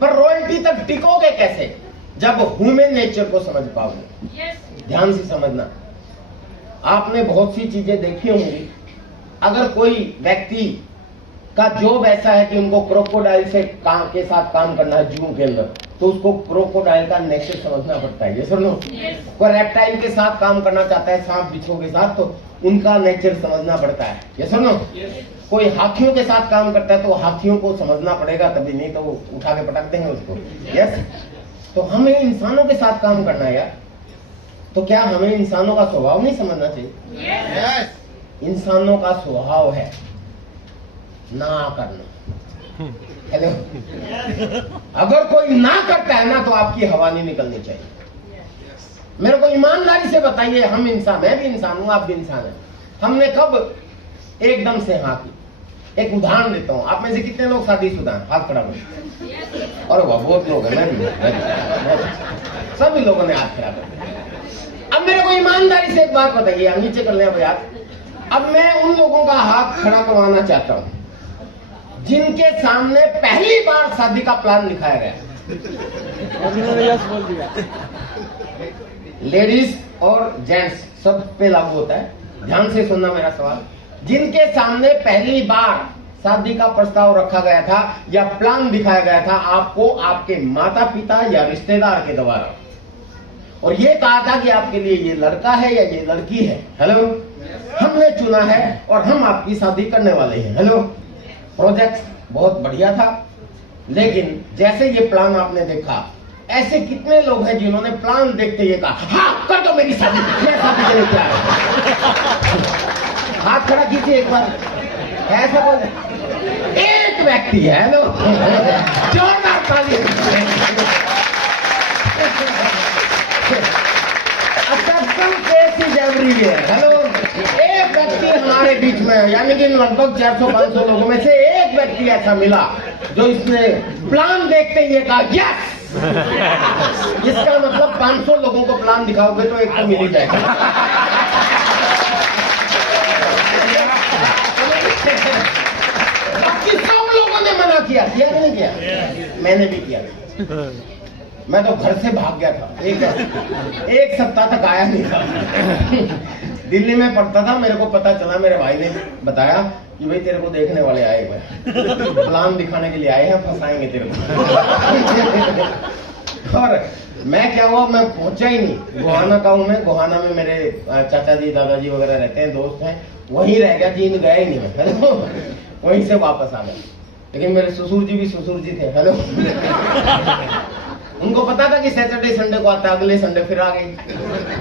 पर रॉयल्टी तक टिकोगे कैसे? जब ह्यूमन नेचर को समझ पाओगे। ध्यान से समझना, आपने बहुत सी चीजें देखी होंगी। अगर कोई व्यक्ति का जॉब ऐसा है कि उनको क्रोकोडाइल के साथ काम करना है जू के अंदर, तो उसको क्रोकोडाइल का नेचर समझना पड़ता है। ये सुनो, कोई रेप्टाइल के साथ काम करना चाहता है, सांप बिच्छू के साथ, तो उनका नेचर समझना पड़ता है। ये सुनो, कोई हाथियों के साथ काम करता है तो हाथियों को समझना पड़ेगा, तभी नहीं तो वो उठा के पटक देंगे उसको। यस, तो हमें इंसानों के साथ काम करना है यार। तो क्या हमें इंसानों का स्वभाव नहीं समझना चाहिए? यस, इंसानों का स्वभाव है ना करना। हेलो, अगर कोई ना करता है ना तो आपकी हवा नहीं निकलनी चाहिए। मेरे को ईमानदारी से बताइए, हम इंसान, मैं भी इंसान हूं, आप भी इंसान हैं, हमने कब एकदम से हाँ की? एक उदाहरण देता हूं, आप में से कितने लोग शादीशुदा हैं? हाथ खड़ा करो। और वह बहुत लोग हैं, सभी लोगों ने हाथ खड़ा कर दिया। अब मेरे को ईमानदारी से एक बात बताइए, आप नीचे कर ले यार। अब मैं उन लोगों का हाथ खड़ा करवाना चाहता हूं जिनके सामने पहली बार शादी का प्लान दिखाया गया। बोल दिया। लेडीज और जेंट्स सब पे लागू होता है, ध्यान से सुनना मेरा सवाल। जिनके सामने पहली बार शादी का प्रस्ताव रखा गया था या प्लान दिखाया गया था आपको आपके माता पिता या रिश्तेदार के द्वारा, और ये कहा था कि आपके लिए ये लड़का है या ये लड़की है, हेलो, हमने चुना है और हम आपकी शादी करने वाले हैं। हेलो, प्रोजेक्ट बहुत बढ़िया था, लेकिन जैसे ये प्लान आपने देखा, ऐसे कितने लोग हैं जिन्होंने प्लान देखते ये कहा, हाँ कर दो मेरी शादी, मैं शादी के लिए तैयार हूं। हाथ खड़ा कीजिए एक बार। ऐसा कोई एक व्यक्ति है, लो जोरदार ताली। हेलो, एक व्यक्ति हमारे बीच में है, यानी कि लगभग 400-500 लोगों में से एक व्यक्ति ऐसा मिला जो इसने प्लान देखते ही कहा यस। इसका मतलब 500 लोगों को प्लान दिखाओगे तो एक तो मिल ही जाएगा। बाकी सब लोगों ने मना किया नहीं किया? मैंने भी किया। मैं तो घर से भाग गया था, एक सप्ताह तक आया नहीं था। दिल्ली में पढ़ता था, मेरे को पता चला, मेरे भाई ने बताया कि भाई तेरे को देखने वाले आए हुए हैं, प्लान दिखाने के लिए आए हैं, फंसाएंगे तेरे को। और मैं क्या हुआ, मैं पहुंचा ही नहीं। गोहाना का हूं मैं, गोहाना में मेरे चाचा जी दादाजी वगैरह रहते हैं, दोस्त हैं, वहीं रह गया, चीन गया ही नहीं मैं। हेलो, वहीं से वापस आ गया। लेकिन मेरे ससुर जी भी ससुर जी थे। हेलो, उनको पता था कि सैटरडे संडे को आता है, अगले संडे फिर आ गई,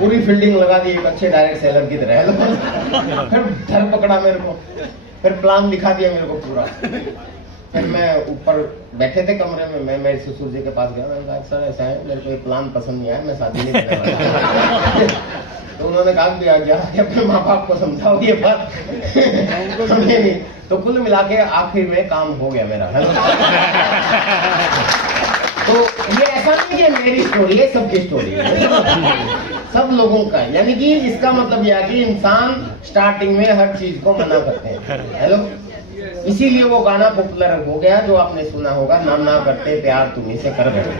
पूरी फील्डिंग लगा दी एक अच्छे डायरेक्ट सेलर की तरह। हेलो, फिर धर पकड़ा मेरे को, फिर प्लान दिखा दिया मेरे को पूरा। फिर मैं ऊपर बैठे थे कमरे में, मैं मेरे ससुर जी के पास गया, मैंने कहा सर ऐसा है, मेरे को ये प्लान पसंद नहीं आया, मैं शादी नहीं करने वाला। तो उन्होंने कहा भी अपने माँ बाप को समझाओ ये बात। नहीं, तो कुल मिला के आखिर में काम हो गया मेरा। तो ये ऐसा नहीं कि मेरी स्टोरी है, सबकी स्टोरी है, सब लोगों का। यानी कि इसका मतलब यह है कि इंसान स्टार्टिंग में हर चीज को मना करते हैं। हेलो, इसीलिए वो गाना पॉपुलर हो गया जो आपने सुना होगा, ना करते प्यार तुम्हीं से कर बैठे।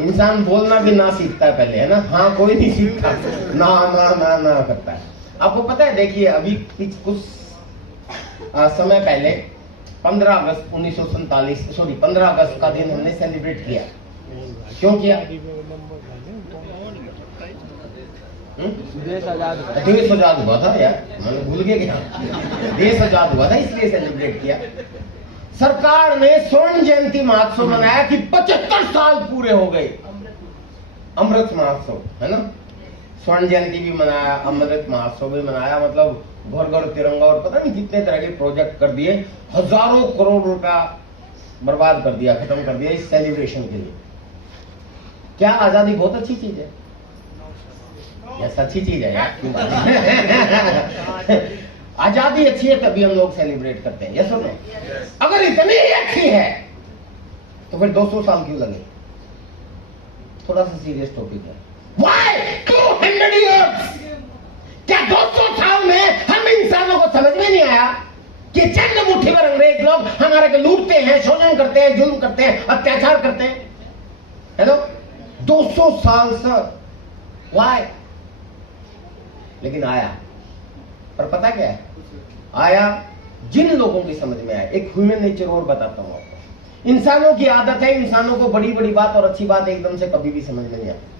इंसान बोलना भी ना सीखता है पहले, है ना? हाँ, कोई नहीं सीखता, ना ना ना ना करता है। आपको पता है, देखिए अभी कुछ समय पहले 15 अगस्त 1947 का दिन हमने सेलिब्रेट किया। क्यों किया? देश आजाद हुआ था यार, मैंने भूल गया क्या? देश आजाद हुआ था, इसलिए सेलिब्रेट किया। सरकार ने स्वर्ण जयंती महोत्सव मनाया कि 75 साल पूरे हो गए। अमृत महोत्सव, है ना? स्वर्ण जयंती भी मनाया, अमृत महोत्सव भी मनाया, मतलब घर घर तिरंगा और पता नहीं कितने तरह के प्रोजेक्ट कर दिए, हजारों करोड़ रुपया बर्बाद कर दिया, खत्म कर दिया इस सेलिब्रेशन के लिए। क्या आजादी बहुत अच्छी चीज है? यस, अच्छी चीज है यार, क्यों? आजादी अच्छी है तभी हम लोग सेलिब्रेट करते हैं। यस और नो? अगर इतनी ही अच्छी है तो फिर 200 साल क्यों लगे? थोड़ा सा सीरियस टॉपिक है। Why 200 years? क्या 200 साल में हम इंसानों को समझ में नहीं आया कि चंद मुट्ठी भर अंग्रेज लोग हमारे को लूटते हैं, शोषण करते हैं, जुल्म करते हैं, अत्याचार करते हैं। हेलो, 200 साल सर वाई, लेकिन आया। और पता क्या है, आया जिन लोगों की समझ में आया। एक ह्यूमन नेचर और बताता हूं आपको। इंसानों की आदत है, इंसानों को बड़ी बड़ी बात और अच्छी बात एकदम से कभी भी समझ में नहीं आती।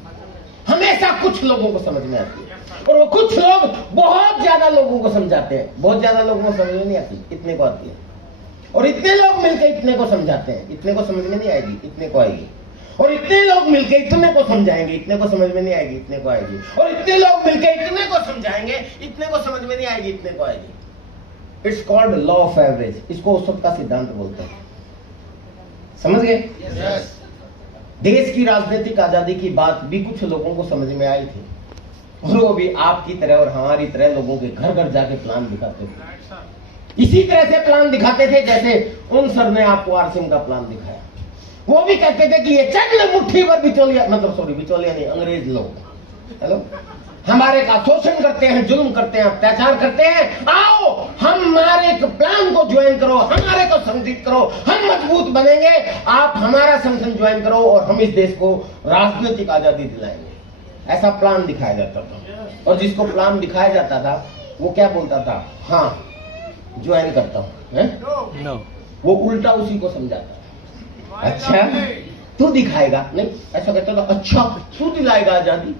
हमेशा कुछ लोगों को समझ में आती है, और वो कुछ लोग बहुत ज्यादा लोगों को समझाते हैं। बहुत ज्यादा लोगों को समझ में नहीं आती, इतने को आती है। और इतने लोग मिलकर इतने को समझाते हैं, इतने को समझ में नहीं आएगी, इतने को आएगी। और इतने लोग मिलकर इतने को समझाएंगे, इतने को समझ में नहीं आएगी, इतने को आएगी। और इतने लोग मिलकर इतने को समझाएंगे, इतने को समझ में नहीं आएगी, इतने को आएगी। It's called law of average. इसको औसत का सिद्धांत बोलते हैं। समझ गए? देश की राजनीतिक आजादी की बात भी कुछ लोगों को समझ में आई थी, और वो भी आपकी तरह और हमारी तरह लोगों के घर घर जाके प्लान दिखाते थे। इसी तरह से प्लान दिखाते थे जैसे उन सर ने आपको आरसीएम का प्लान दिखाया। वो भी कहते थे कि ये चंद मुट्ठी भर बिचौलिया, मतलब सॉरी बिचौलिया नहीं, अंग्रेज लोग, हेलो, हमारे का शोषण करते हैं, जुल्म करते हैं, अत्याचार करते हैं। आओ हमारे एक प्लान को ज्वाइन करो, हमारे को संगठित करो, हम मजबूत बनेंगे। आप हमारा संगठन ज्वाइन करो और हम इस देश को राजनीतिक आजादी दिलाएंगे। ऐसा प्लान दिखाया जाता था। और जिसको प्लान दिखाया जाता था वो क्या बोलता था? हाँ ज्वाइन करता हूं। no. वो उल्टा उसी को समझाता। अच्छा तू दिखाएगा? नहीं, ऐसा कहता था। अच्छा तू दिलाएगा आजादी?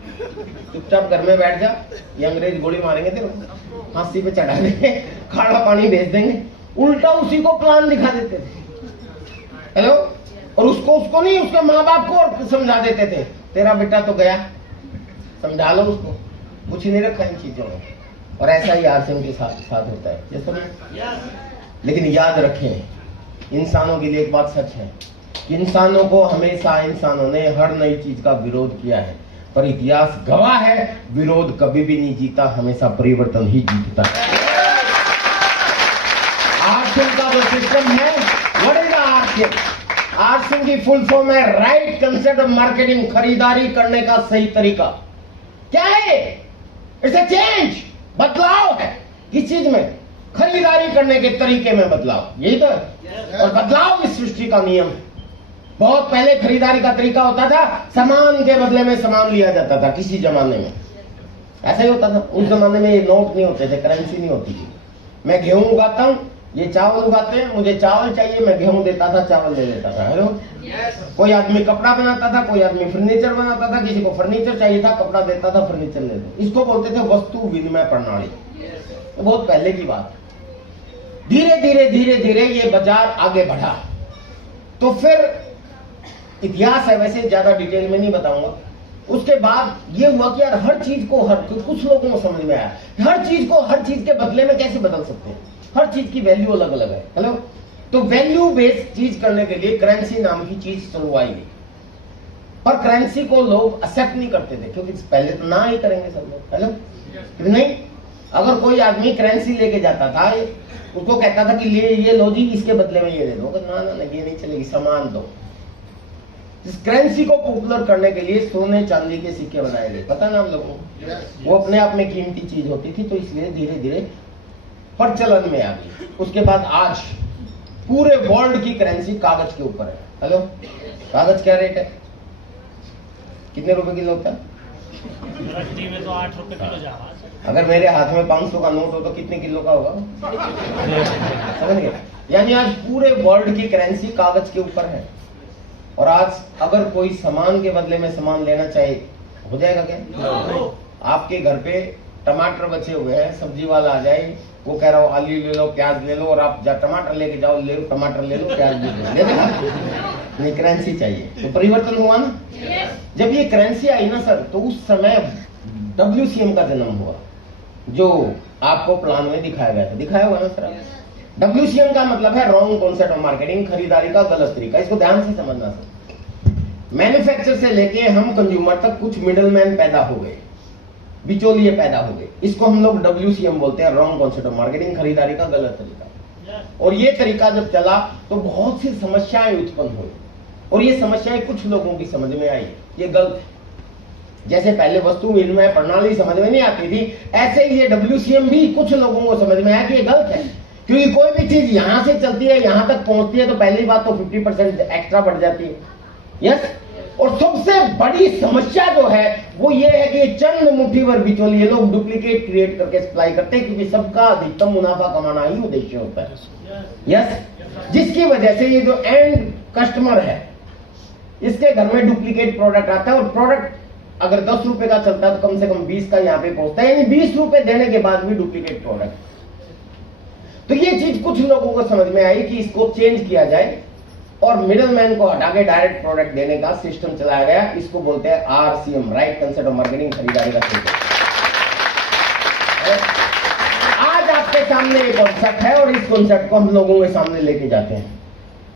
चुपचाप घर में बैठ जा, ये अंग्रेज गोली मारेंगे तेरे को, फांसी पे चढ़ा देंगे, खाड़ा पानी भेज देंगे। उल्टा उसी को प्लान दिखा देते थे। हेलो, और उसको नहीं, उसके माँ बाप को समझा देते थे। तेरा बेटा तो गया, समझा लो उसको, कुछ नहीं रखा इन चीजों में। और ऐसा ही आरसीएम के साथ होता है, ये समझ। लेकिन याद रखें, इंसानों के लिए एक बात सच है कि इंसानों को हमेशा, इंसानों ने हर नई चीज का विरोध किया है, पर इतिहास गवाह है विरोध कभी भी नहीं जीता, हमेशा परिवर्तन ही जीतता है। आरसीएम का जो सिस्टम है, व्हाट इज आरसीएम? आरसीएम की फुल फॉर्म है राइट कंसेप्ट ऑफ मार्केटिंग, खरीदारी करने का सही तरीका। क्या है? इट्स अ चेंज, बदलाव है। किस चीज में? खरीदारी करने के तरीके में बदलाव, यही तो है। और बदलाव इस सृष्टि का नियम है। बहुत पहले खरीदारी का तरीका होता था, सामान के बदले में सामान लिया जाता था। किसी जमाने में ऐसा ही होता था। उस जमाने में ये नोट नहीं होते थे, करेंसी नहीं होती थी। मैं गेहूं उगाता हूं, ये चावल उगाते हैं, मुझे चावल चाहिए, मैं गेहूं देता था, चावल ले लेता था। हेलो, कोई आदमी कपड़ा बनाता था, कोई आदमी फर्नीचर बनाता था, किसी को फर्नीचर चाहिए था, कपड़ा देता था, फर्नीचर ले दो। इसको बोलते थे वस्तु विनिमय प्रणाली। तो बहुत पहले की बात। धीरे धीरे धीरे धीरे ये बाजार आगे बढ़ा। तो फिर इतिहास है, वैसे ज्यादा डिटेल में नहीं बताऊंगा। उसके बाद ये हुआ कि यार हर चीज को, कुछ लोगों को समझ में आया हर चीज को हर चीज के बदले में कैसे बदल सकते हैं। हर चीज की वैल्यू अलग अलग है। हेलो, तो वैल्यू बेस्ड चीज करने के लिए करेंसी नाम की चीज शुरुआई गई। पर करेंसी को लोग एक्सेप्ट नहीं करते थे, क्योंकि पहले तो ना ही करेंगे सब लोग। हेलो, नहीं, अगर कोई आदमी करेंसी लेके जाता था, उसको कहता था कि ये लो जी, इसके बदले में ये दे दो। ना ना, ये नहीं चलेगी, सामान दो। इस करेंसी को पॉपुलर करने के लिए सोने चांदी के सिक्के बनाए गए। पता ना आप लोगों को? वो अपने आप में कीमती चीज होती थी, तो इसलिए धीरे धीरे प्रचलन में आ गई। उसके बाद आज पूरे वर्ल्ड की करेंसी कागज के ऊपर है। हेलो, कागज क्या रेट है? कितने रुपए किलो होता है? में तो 8 रुपए किलो जा रहा है। अगर मेरे हाथ में 500 का नोट हो तो कितने किलो का होगा? समझ गए? यानी आज पूरे वर्ल्ड की करेंसी कागज के ऊपर है। और आज अगर कोई सामान के बदले में सामान लेना चाहे, हो जाएगा क्या? आपके घर पे टमाटर बचे हुए हैं, सब्जी वाला आ जाए, वो कह रहा हो आलू ले लो, प्याज ले लो, और आप टमाटर लेके जाओ, ले लो टमाटर ले लो, प्याज ले देगा? नहीं, करेंसी चाहिए। तो परिवर्तन हुआ ना। जब ये करेंसी आई ना सर, तो उस समय WCM का जन्म हुआ, जो आपको प्लान में दिखाया गया था। दिखाया हुआ ना सर? WCM का मतलब है रॉन्ग कॉन्सेप्ट ऑफ मार्केटिंग, खरीदारी का गलत तरीका। इसको ध्यान से समझना सर। मैन्युफैक्चर से लेके हम कंज्यूमर तक कुछ मिडलमैन पैदा हो गए, बिचौलिए पैदा हो गए। इसको हम लोग WCM बोलते हैं, रॉन्ग कॉन्सेप्ट ऑफ मार्केटिंग, खरीदारी का गलत तरीका। और ये तरीका जब चला तो बहुत सी समस्याएं उत्पन्न हुई, और ये समस्याएं कुछ लोगों की समझ में आई, ये गलत है। जैसे पहले वस्तु विनिमय प्रणाली समझ में नहीं आती थी, ऐसे ही ये WCM भी कुछ लोगों को समझ में आया कि ये गलत है, क्योंकि कोई भी चीज यहां से चलती है यहां तक पहुंचती है तो पहली बात तो 50% एक्स्ट्रा बढ़ जाती है। यस, और सबसे बड़ी समस्या जो है वो ये है कि चंद मुट्ठी भर बिचौलिए लोग डुप्लीकेट क्रिएट करके सप्लाई करते हैं, क्योंकि सबका अधिकतम मुनाफा कमाना ही उद्देश्य होता है। यस, जिसकी वजह से ये जो एंड कस्टमर है इसके घर में डुप्लीकेट प्रोडक्ट आता है, और प्रोडक्ट अगर 10 रुपए का चलता है तो कम से कम 20 का यहाँ पे पहुंचता है, यानी 20 रुपए देने के बाद भी डुप्लीकेट प्रोडक्ट। तो ये चीज कुछ लोगों को समझ में आई कि इसको चेंज किया जाए और मिडल मैन को हटा के डायरेक्ट प्रोडक्ट देने का सिस्टम चलाया गया। इसको बोलते हैं RCM, right concept of marketing, खरीदारी का सिस्टम। आज आपके सामने एक कॉन्सेप्ट है और इस कॉन्सेप्ट को हम लोगों के सामने लेके जाते हैं।